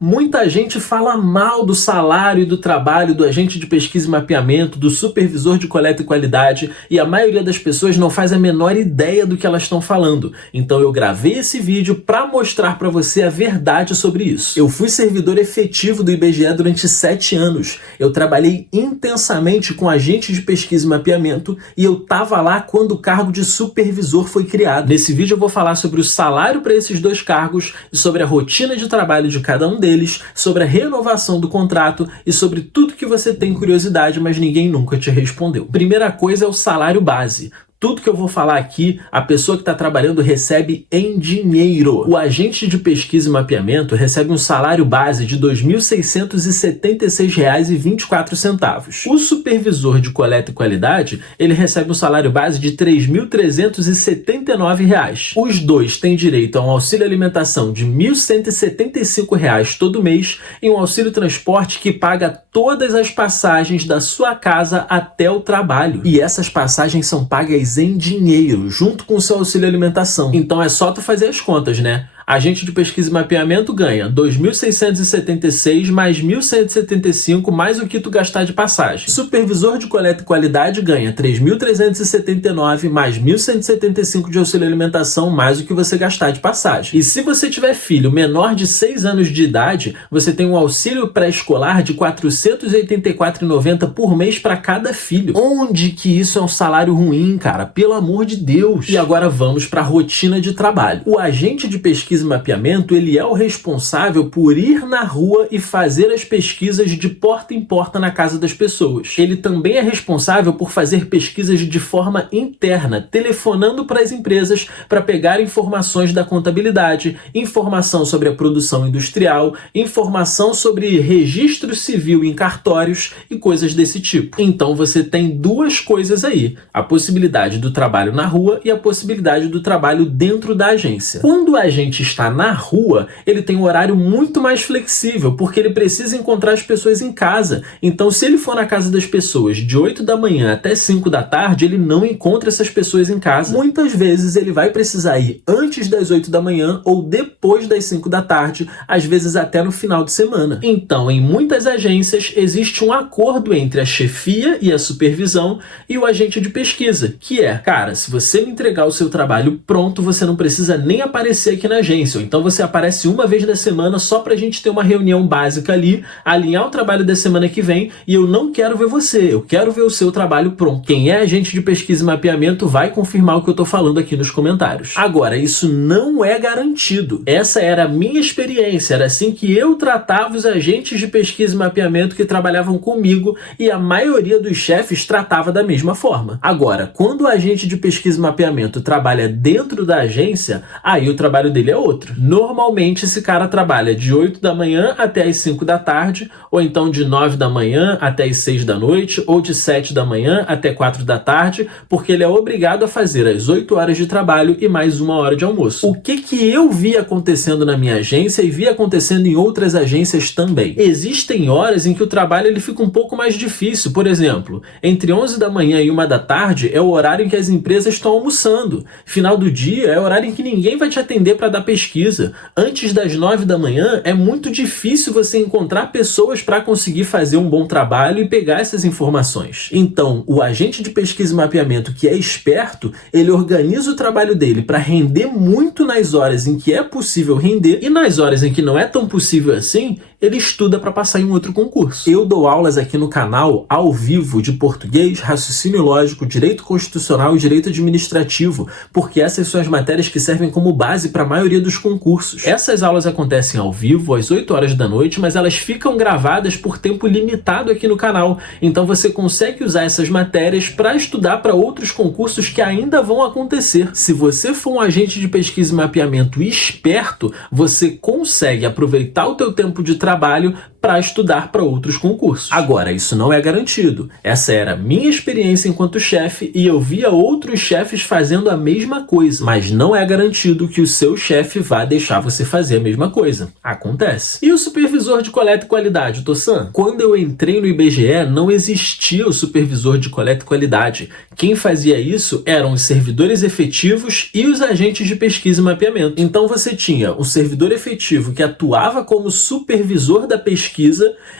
Muita gente fala mal do salário e do trabalho do agente de pesquisa e mapeamento, do supervisor de coleta e qualidade, e a maioria das pessoas não faz a menor ideia do que elas estão falando. Então eu gravei esse vídeo para mostrar para você a verdade sobre isso. Eu fui servidor efetivo do IBGE durante 7 anos. Eu trabalhei intensamente com agentes de pesquisa e mapeamento e eu estava lá quando o cargo de supervisor foi criado. Nesse vídeo eu vou falar sobre o salário para esses dois cargos e sobre a rotina de trabalho de cada um deles, sobre a renovação do contrato e sobre tudo que você tem curiosidade, mas ninguém nunca te respondeu. Primeira coisa é o salário base. Tudo que eu vou falar aqui, a pessoa que está trabalhando recebe em dinheiro. O agente de pesquisa e mapeamento recebe um salário base de R$ 2.676,24. O supervisor de coleta e qualidade, ele recebe um salário base de R$ 3.379. Os dois têm direito a um auxílio alimentação de R$ 1.175 todo mês e um auxílio transporte que paga todas as passagens da sua casa até o trabalho. E essas passagens são pagas em dinheiro, junto com o seu auxílio alimentação. Então é só tu fazer as contas, né? Agente de pesquisa e mapeamento ganha R$ 2.676 mais R$ 1.175 mais o que tu gastar de passagem. Supervisor de coleta e qualidade ganha R$ 3.379 mais R$ 1.175 de auxílio alimentação mais o que você gastar de passagem. E se você tiver filho menor de 6 anos de idade, você tem um auxílio pré-escolar de R$ 484,90 por mês para cada filho. Onde que isso é um salário ruim, cara? Pelo amor de Deus! E agora vamos para a rotina de trabalho. O agente de pesquisa e mapeamento, ele é o responsável por ir na rua e fazer as pesquisas de porta em porta na casa das pessoas. Ele também é responsável por fazer pesquisas de forma interna, telefonando para as empresas para pegar informações da contabilidade, informação sobre a produção industrial, informação sobre registro civil em cartórios e coisas desse tipo. Então você tem duas coisas aí, a possibilidade do trabalho na rua e a possibilidade do trabalho dentro da agência. Quando a agente está na rua, ele tem um horário muito mais flexível, porque ele precisa encontrar as pessoas em casa. Então, se ele for na casa das pessoas de 8 da manhã até 5 da tarde, ele não encontra essas pessoas em casa. Muitas vezes ele vai precisar ir antes das 8 da manhã ou depois das 5 da tarde, às vezes até no final de semana. Então, em muitas agências, existe um acordo entre a chefia e a supervisão e o agente de pesquisa, que é, cara, se você me entregar o seu trabalho pronto, você não precisa nem aparecer aqui na agência. Então você aparece uma vez na semana só pra gente ter uma reunião básica ali, alinhar o trabalho da semana que vem, e eu não quero ver você, eu quero ver o seu trabalho pronto. Quem é agente de pesquisa e mapeamento vai confirmar o que eu tô falando aqui nos comentários. Agora, isso não é garantido. Essa era a minha experiência, era assim que eu tratava os agentes de pesquisa e mapeamento que trabalhavam comigo, e a maioria dos chefes tratava da mesma forma. Agora, quando o agente de pesquisa e mapeamento trabalha dentro da agência, aí o trabalho dele é outro. Normalmente esse cara trabalha de 8 da manhã até as 5 da tarde, ou então de 9 da manhã até as 6 da noite, ou de 7 da manhã até 4 da tarde, porque ele é obrigado a fazer as 8 horas de trabalho e mais 1 hora de almoço. O que eu vi acontecendo na minha agência e vi acontecendo em outras agências também? Existem horas em que o trabalho ele fica um pouco mais difícil. Por exemplo, entre 11 da manhã e 1 da tarde é o horário em que as empresas estão almoçando. Final do dia é o horário em que ninguém vai te atender para dar pesquisa. Antes das 9 da manhã é muito difícil você encontrar pessoas para conseguir fazer um bom trabalho e pegar essas informações. Então, o agente de pesquisa e mapeamento que é esperto, ele organiza o trabalho dele para render muito nas horas em que é possível render, e nas horas em que não é tão possível assim, ele estuda para passar em um outro concurso. Eu dou aulas aqui no canal ao vivo de português, raciocínio lógico, direito constitucional e direito administrativo, porque essas são as matérias que servem como base para a maioria dos concursos. Essas aulas acontecem ao vivo, às 8 horas da noite, mas elas ficam gravadas por tempo limitado aqui no canal. Então você consegue usar essas matérias para estudar para outros concursos que ainda vão acontecer. Se você for um agente de pesquisa e mapeamento esperto, você consegue aproveitar o teu tempo de trabalho trabalho para estudar para outros concursos. Agora, isso não é garantido. Essa era a minha experiência enquanto chefe e eu via outros chefes fazendo a mesma coisa, mas não é garantido que o seu chefe vá deixar você fazer a mesma coisa. Acontece. E o supervisor de coleta e qualidade, Tossan? Quando eu entrei no IBGE, não existia o supervisor de coleta e qualidade. Quem fazia isso eram os servidores efetivos e os agentes de pesquisa e mapeamento. Então você tinha um servidor efetivo que atuava como supervisor da pesquisa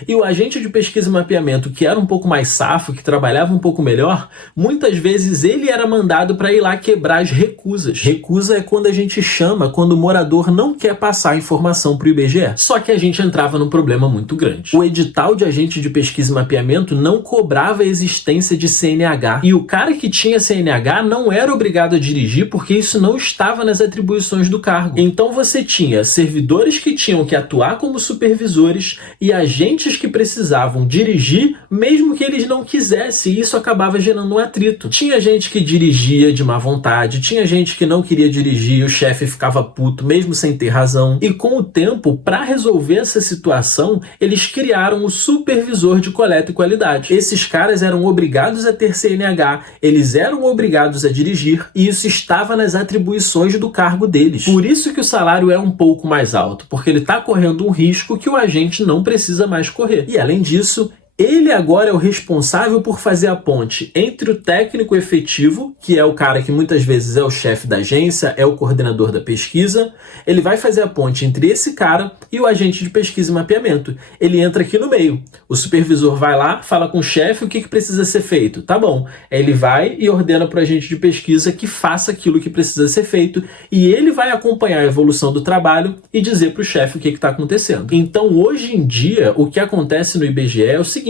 e o agente de pesquisa e mapeamento, que era um pouco mais safo, que trabalhava um pouco melhor, muitas vezes ele era mandado para ir lá quebrar as recusas. Recusa é quando a gente chama quando o morador não quer passar a informação para o IBGE. Só que a gente entrava num problema muito grande. O edital de agente de pesquisa e mapeamento não cobrava a existência de CNH e o cara que tinha CNH não era obrigado a dirigir porque isso não estava nas atribuições do cargo. Então você tinha servidores que tinham que atuar como supervisores e agentes que precisavam dirigir mesmo que eles não quisessem, e isso acabava gerando um atrito. Tinha gente que dirigia de má vontade, tinha gente que não queria dirigir, o chefe ficava puto mesmo sem ter razão. E com o tempo, para resolver essa situação, eles criaram o supervisor de coleta e qualidade. Esses caras eram obrigados a ter CNH, eles eram obrigados a dirigir e isso estava nas atribuições do cargo deles. Por isso que o salário é um pouco mais alto, porque ele está correndo um risco que o agente não precisa mais correr. E além disso, ele agora é o responsável por fazer a ponte entre o técnico efetivo, que é o cara que muitas vezes é o chefe da agência, é o coordenador da pesquisa. Ele vai fazer a ponte entre esse cara e o agente de pesquisa e mapeamento. Ele entra aqui no meio. O supervisor vai lá, fala com o chefe o que precisa ser feito. Tá bom. Aí ele vai e ordena para o agente de pesquisa que faça aquilo que precisa ser feito e ele vai acompanhar a evolução do trabalho e dizer para o chefe o que está acontecendo. Então, hoje em dia, o que acontece no IBGE é o seguinte: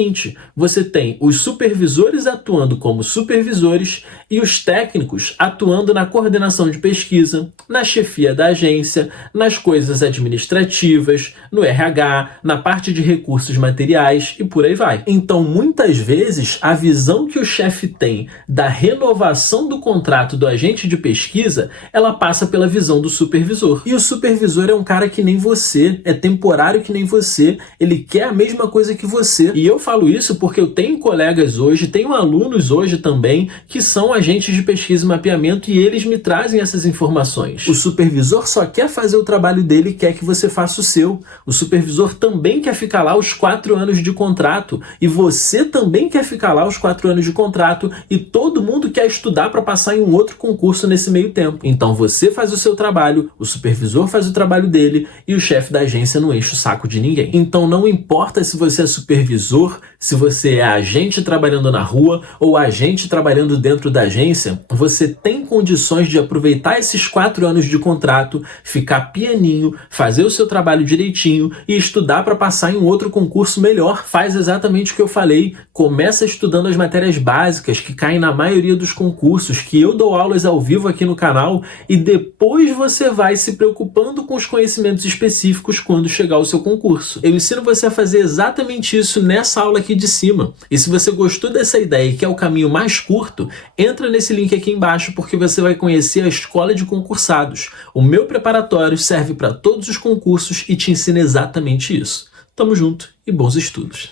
você tem os supervisores atuando como supervisores e os técnicos atuando na coordenação de pesquisa, na chefia da agência, nas coisas administrativas, no RH, na parte de recursos materiais e por aí vai. Então, muitas vezes, a visão que o chefe tem da renovação do contrato do agente de pesquisa, ela passa pela visão do supervisor. E o supervisor é um cara que nem você, é temporário que nem você, ele quer a mesma coisa que você. E eu falo isso porque eu tenho colegas hoje, tenho alunos hoje também, que são agentes de pesquisa e mapeamento e eles me trazem essas informações. O supervisor só quer fazer o trabalho dele e quer que você faça o seu. O supervisor também quer ficar lá os 4 anos de contrato e você também quer ficar lá os 4 anos de contrato e todo mundo quer estudar para passar em um outro concurso nesse meio tempo. Então você faz o seu trabalho, o supervisor faz o trabalho dele e o chefe da agência não enche o saco de ninguém. Então não importa se você é supervisor, se você é agente trabalhando na rua ou agente trabalhando dentro da agência, você tem condições de aproveitar esses 4 anos de contrato, ficar pianinho, fazer o seu trabalho direitinho e estudar para passar em um outro concurso melhor. Faz exatamente o que eu falei, começa estudando as matérias básicas que caem na maioria dos concursos, que eu dou aulas ao vivo aqui no canal, e depois você vai se preocupando com os conhecimentos específicos quando chegar o seu concurso. Eu ensino você a fazer exatamente isso nessa aula aqui de cima. E se você gostou dessa ideia e quer o caminho mais curto, entra nesse link aqui embaixo porque você vai conhecer a Escola de Concursados. O meu preparatório serve para todos os concursos e te ensina exatamente isso. Tamo junto e bons estudos!